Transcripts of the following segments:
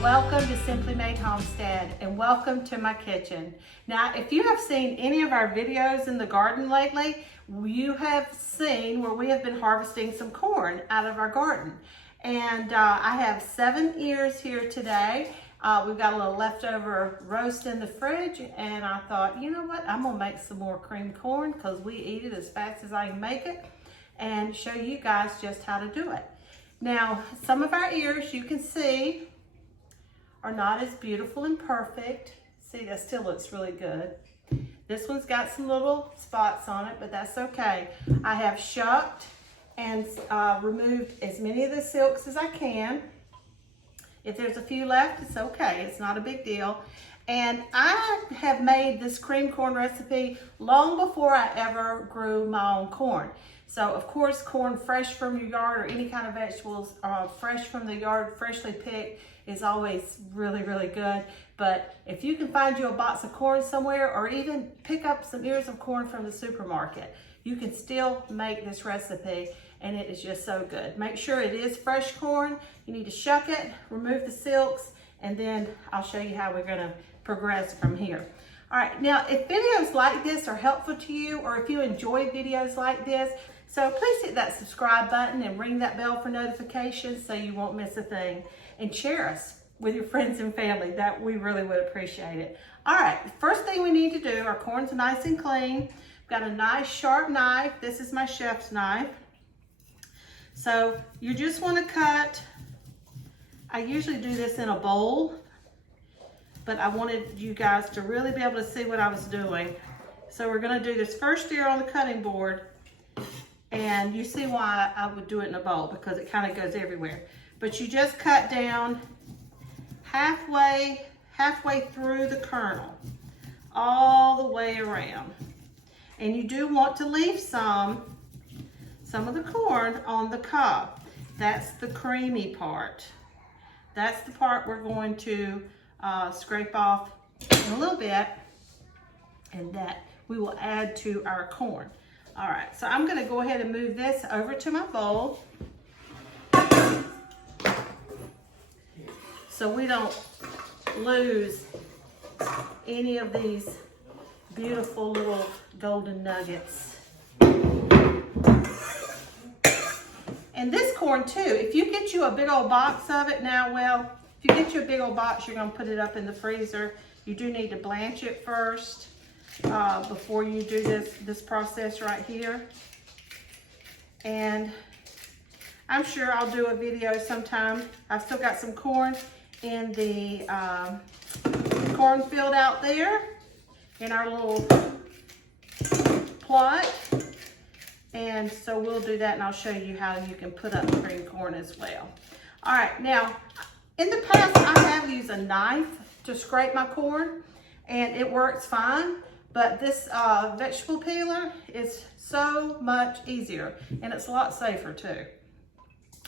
welcome to Simply Made Homestead and welcome to my kitchen. Now, if you have seen any of our videos in the garden lately, you have seen where we have been harvesting some corn out of our garden. And I have 7 ears here today. We've got a little leftover roast in the fridge, and I thought, you know what, I'm gonna make some more cream corn because we eat it as fast as I can make it and show you guys just how to do it. Now, some of our ears you can see are not as beautiful and perfect. See, that still looks really good. This one's got some little spots on it, but that's okay. I have shucked and removed as many of the silks as I can. If there's a few left, it's okay. It's not a big deal. And I have made this cream corn recipe long before I ever grew my own corn. So, of course, corn fresh from your yard or any kind of vegetables fresh from the yard, freshly picked, is always really, really good. But if you can find you a box of corn somewhere or even pick up some ears of corn from the supermarket, you can still make this recipe and it is just so good. Make sure it is fresh corn. You need to shuck it, remove the silks, and then I'll show you how we're gonna progress from here. All right, now if videos like this are helpful to you or if you enjoy videos like this, so please hit that subscribe button and ring that bell for notifications so you won't miss a thing. And share us with your friends and family. That we really would appreciate it. All right, first thing we need to do, our corn's nice and clean. Got a nice sharp knife. This is my chef's knife. So you just want to cut, I usually do this in a bowl, but I wanted you guys to really be able to see what I was doing. So we're going to do this first ear on the cutting board, and you see why I would do it in a bowl, because it kind of goes everywhere. But you just cut down halfway through the kernel, all the way around. And you do want to leave some of the corn on the cob. That's the creamy part. That's the part we're going to scrape off in a little bit, and that we will add to our corn. All right, so I'm gonna go ahead and move this over to my bowl so we don't lose any of these beautiful little golden nuggets. And this corn too, if you get you a big old box of it now, well, if you get you a big old box, you're gonna put it up in the freezer. You do need to blanch it first before you do this process right here. And I'm sure I'll do a video sometime. I've still got some corn in the cornfield out there in our little plot. And so we'll do that, and I'll show you how you can put up cream corn as well. All right, now, in the past, I have used a knife to scrape my corn, and it works fine, but this vegetable peeler is so much easier, and it's a lot safer too.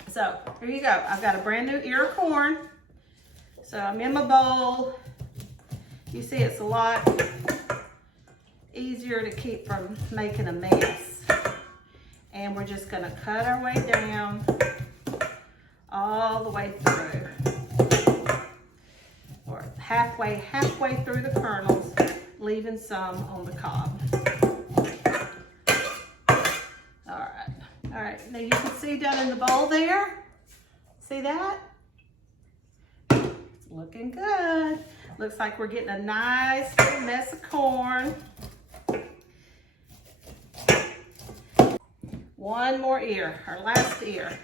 So, here you go. I've got a brand new ear of corn. So, I'm in my bowl. You see, it's a lot easier to keep from making a mess. And we're just gonna cut our way down all the way through. Or halfway through the kernels, leaving some on the cob. All right, now you can see down in the bowl there, see that? It's looking good. Looks like we're getting a nice little mess of corn. One more ear, our last ear.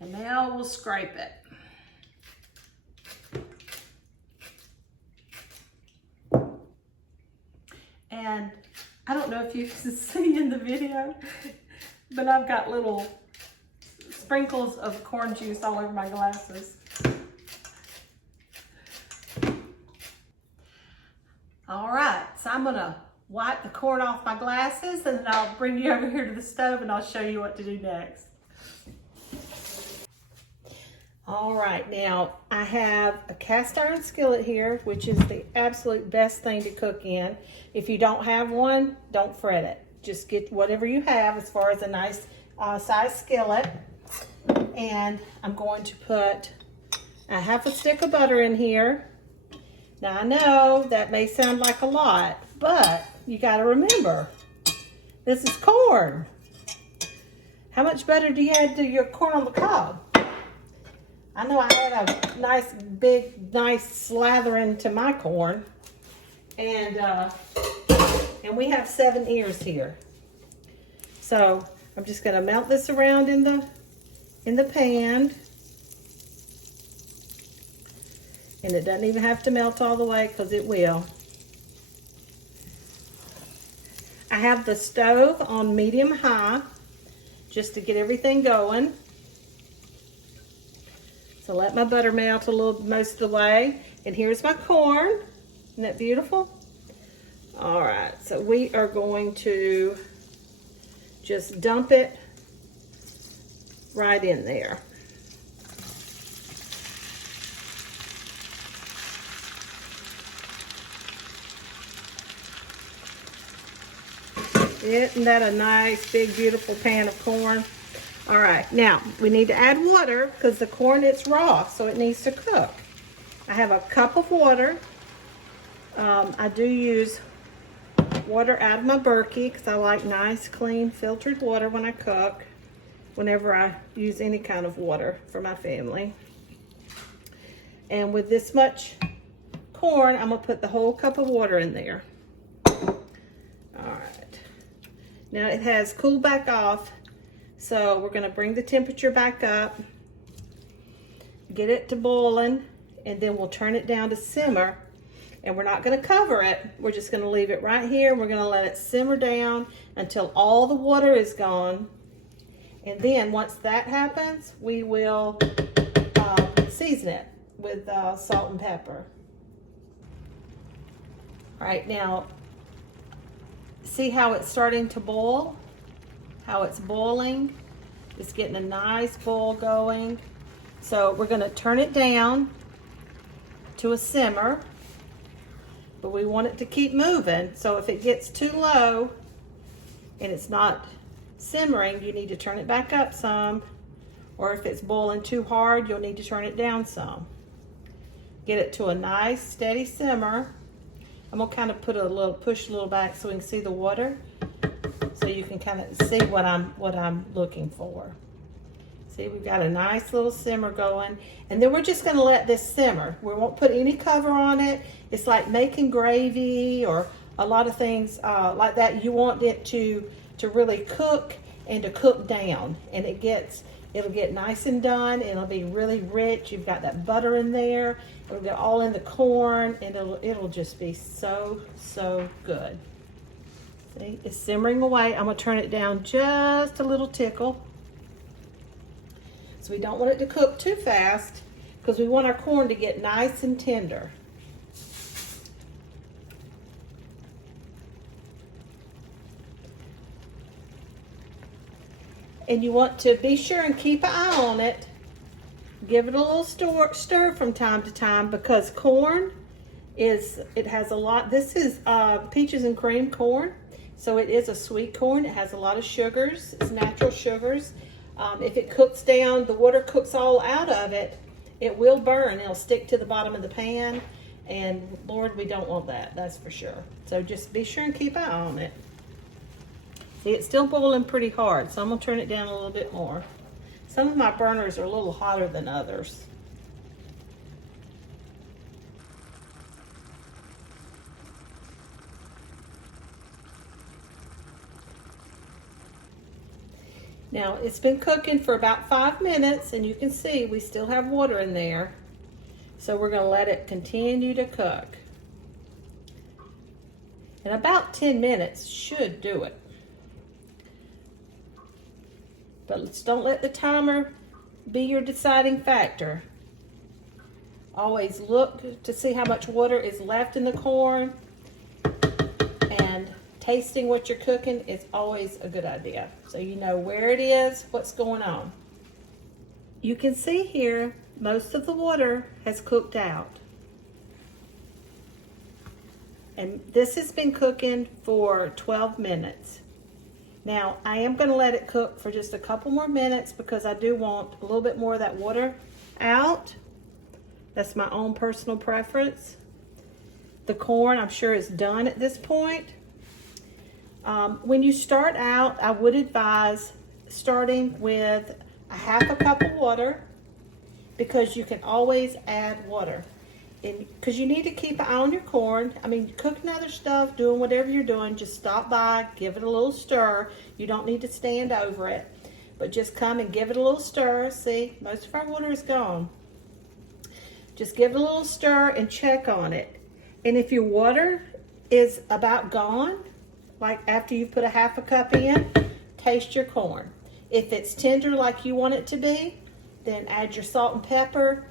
And now we'll scrape it. And I don't know if you can see in the video, but I've got little sprinkles of corn juice all over my glasses. All right, so I'm gonna wipe the corn off my glasses, and then I'll bring you over here to the stove and I'll show you what to do next. All right, now I have a cast iron skillet here, which is the absolute best thing to cook in. If you don't have one, don't fret it. Just get whatever you have as far as a nice size skillet. And I'm going to put a half a stick of butter in here. Now I know that may sound like a lot, but you got to remember, this is corn. How much butter do you add to your corn on the cob? I know I had a nice big slathering to my corn, and we have 7 ears here. So I'm just going to melt this around in the pan. And it doesn't even have to melt all the way because it will. I have the stove on medium high just to get everything going. So let my butter melt a little most of the way. And here's my corn. Isn't that beautiful? All right, so we are going to just dump it right in there. Isn't that a nice, big, beautiful pan of corn? All right, now we need to add water because the corn is raw, so it needs to cook. I have a cup of water. I do use water out of my Berkey because I like nice, clean, filtered water when I cook, whenever I use any kind of water for my family. And with this much corn, I'm gonna put the whole cup of water in there. All right. Now it has cooled back off, so we're gonna bring the temperature back up, get it to boiling, and then we'll turn it down to simmer. And we're not gonna cover it, we're just gonna leave it right here. We're gonna let it simmer down until all the water is gone. And then once that happens, we will season it with salt and pepper. All right, now, see how it's starting to boil? How it's boiling? It's getting a nice boil going. So we're gonna turn it down to a simmer, but we want it to keep moving. So if it gets too low and it's not simmering, you need to turn it back up some. Or if it's boiling too hard, you'll need to turn it down some. Get it to a nice steady simmer. I'm gonna kind of push a little back so we can see the water, so you can kind of see what I'm looking for. See, we've got a nice little simmer going, and then we're just gonna let this simmer. We won't put any cover on it. It's like making gravy or a lot of things like that. You want it to really cook and to cook down, and it'll get nice and done. It'll be really rich. You've got that butter in there. It'll get all in the corn, and it'll just be so good. See, it's simmering away. I'm gonna turn it down just a little tickle. So we don't want it to cook too fast because we want our corn to get nice and tender. And you want to be sure and keep an eye on it. Give it a little stir from time to time, because corn it has a lot. This is peaches and cream corn, so it is a sweet corn. It has a lot of sugars. It's natural sugars. If it cooks down, the water cooks all out of it, it will burn. It'll stick to the bottom of the pan, and Lord, we don't want that, that's for sure. So just be sure and keep an eye on it. See, it's still boiling pretty hard, so I'm gonna turn it down a little bit more. Some of my burners are a little hotter than others. Now, it's been cooking for about 5 minutes, and you can see we still have water in there. So we're gonna let it continue to cook. And about 10 minutes should do it. But don't let the timer be your deciding factor. Always look to see how much water is left in the corn, and tasting what you're cooking is always a good idea. So you know where it is, what's going on. You can see here, most of the water has cooked out. And this has been cooking for 12 minutes. Now, I am going to let it cook for just a couple more minutes because I do want a little bit more of that water out. That's my own personal preference. The corn, I'm sure, is done at this point. When you start out, I would advise starting with a half a cup of water because you can always add water. Because you need to keep an eye on your corn. I mean, cooking other stuff, doing whatever you're doing, just stop by, give it a little stir. You don't need to stand over it, but just come and give it a little stir. See, most of our water is gone. Just give it a little stir and check on it. And if your water is about gone, like after you've put a half a cup in, taste your corn. If it's tender like you want it to be, then add your salt and pepper.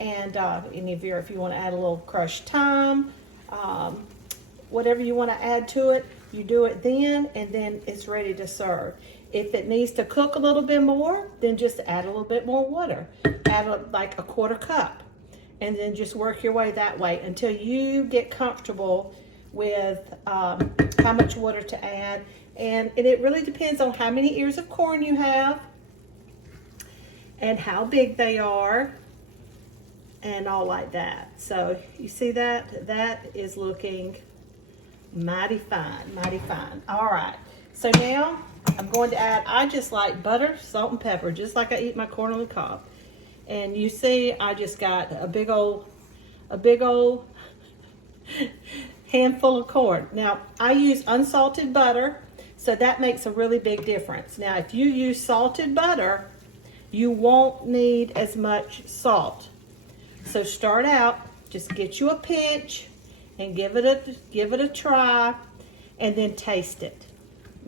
And if you want to add a little crushed thyme, whatever you want to add to it, you do it then, and then it's ready to serve. If it needs to cook a little bit more, then just add a little bit more water. Add like a quarter cup, and then just work your way that way until you get comfortable with how much water to add. And it really depends on how many ears of corn you have and how big they are, and all like that. So you see that is looking mighty fine, mighty fine. All right, so now I'm going to add, I just like butter, salt, and pepper, just like I eat my corn on the cob. And you see, I just got a big old handful of corn. Now, I use unsalted butter, so that makes a really big difference. Now, if you use salted butter, you won't need as much salt. So start out, just get you a pinch and give it a try, and then taste it,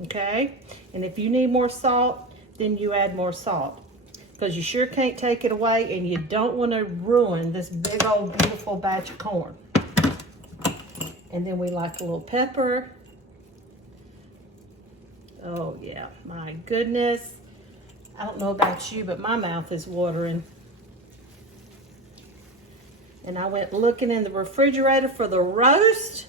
okay? And if you need more salt, then you add more salt, because you sure can't take it away, and you don't want to ruin this big old beautiful batch of corn. And then we like a little pepper. Oh yeah, my goodness. I don't know about you, but my mouth is watering. And I went looking in the refrigerator for the roast,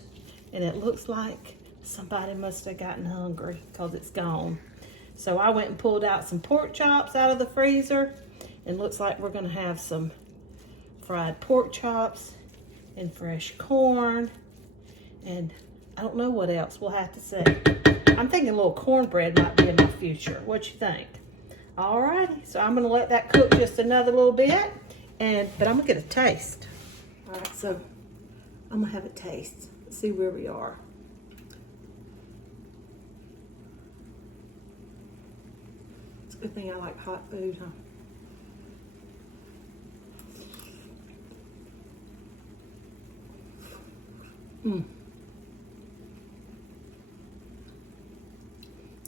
and it looks like somebody must have gotten hungry because it's gone. So I went and pulled out some pork chops out of the freezer, and looks like we're gonna have some fried pork chops and fresh corn, and I don't know what else. We'll have to see. I'm thinking a little cornbread might be in my future. What you think? All righty, so I'm gonna let that cook just another little bit, but I'm gonna get a taste. All right, so I'm gonna have a taste. Let's see where we are. It's a good thing I like hot food, huh?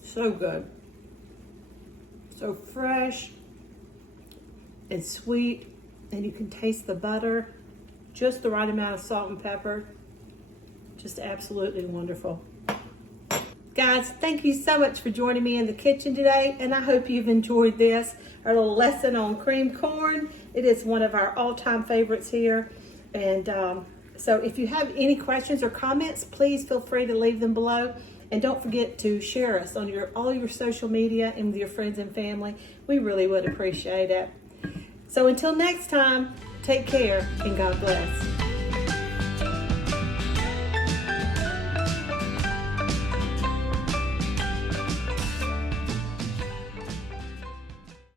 So good. So fresh and sweet, and you can taste the butter, just the right amount of salt and pepper. Just absolutely wonderful. Guys, thank you so much for joining me in the kitchen today, and I hope you've enjoyed this, our little lesson on creamed corn. It is one of our all-time favorites here. And so if you have any questions or comments, please feel free to leave them below. And don't forget to share us on all your social media and with your friends and family. We really would appreciate it. So until next time, take care and God bless.